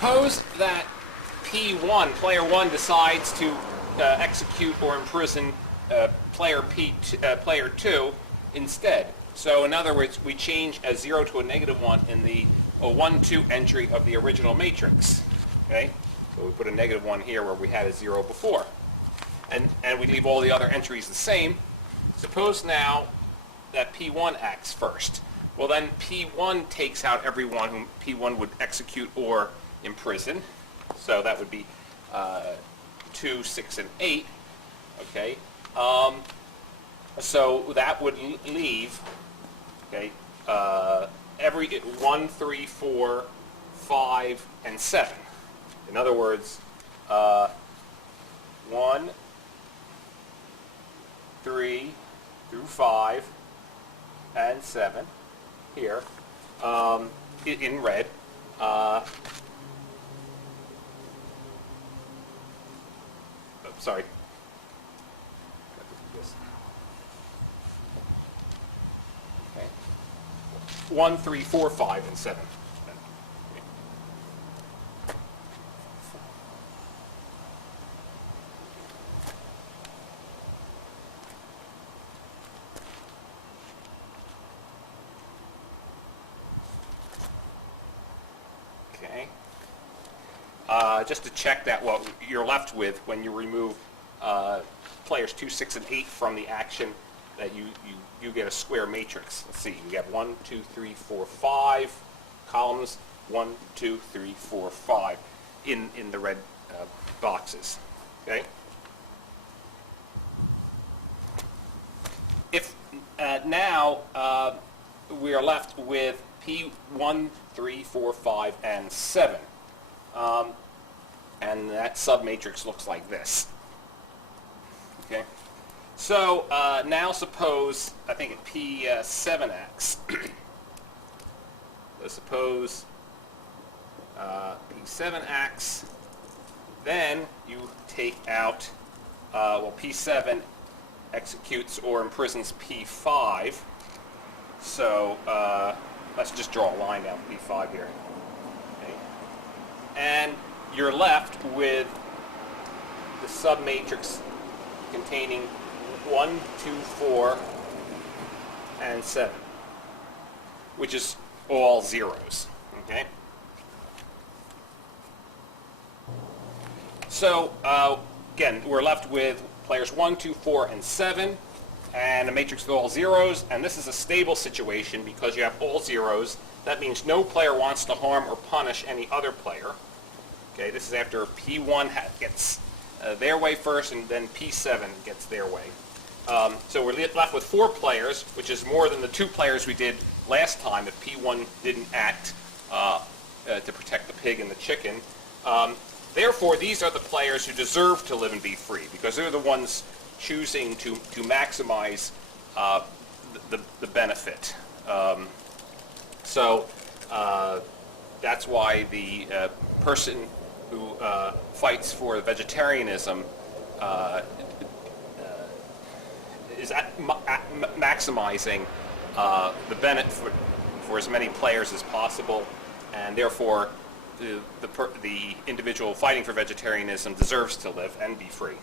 Suppose that P1, player 1, decides to execute or imprison player 2 instead. So in other words, we change a 0 to a -1 in the 1-2 entry of the original matrix. Okay? So we put a -1 here where we had a 0 before. And we leave all the other entries the same. Suppose now that P1 acts first. Well, then P1 takes out everyone whom P1 would execute or imprison. So that would be 2, 6, and 8. Okay. So that would leave, okay, every 1, 3, 4, 5, and 7. In other words, 1, 3 through 5 and 7 here in red. Sorry. Okay. 1, 3, 4, 5, and 7. Okay. Just to check that what you're left with when you remove players 2, 6, and 8 from the action, that you get a square matrix. Let's see, we have 1, 2, 3, 4, 5 columns, 1, 2, 3, 4, 5 in the red boxes. Okay. If now we are left with P1, 3, 4, 5, and 7. And that submatrix looks like this. Okay. So now suppose, I think at P7x, suppose P7x, then you take out, well, P7 executes or imprisons P5. So let's just draw a line down P5 here. Okay. And you're left with the submatrix containing 1, 2, 4, and 7, which is all zeros. Okay. So again, we're left with players 1, 2, 4, and 7, and a matrix with all zeros. And this is a stable situation because you have all zeros. That means no player wants to harm or punish any other player. Okay, this is after P1 gets their way first, and then P7 gets their way. So we're left with 4 players, which is more than the 2 players we did last time if P1 didn't act to protect the pig and the chicken. Therefore, these are the players who deserve to live and be free, because they're the ones choosing to maximize the benefit. So that's why the person who fights for vegetarianism is maximizing the benefit for as many players as possible, and therefore the individual fighting for vegetarianism deserves to live and be free.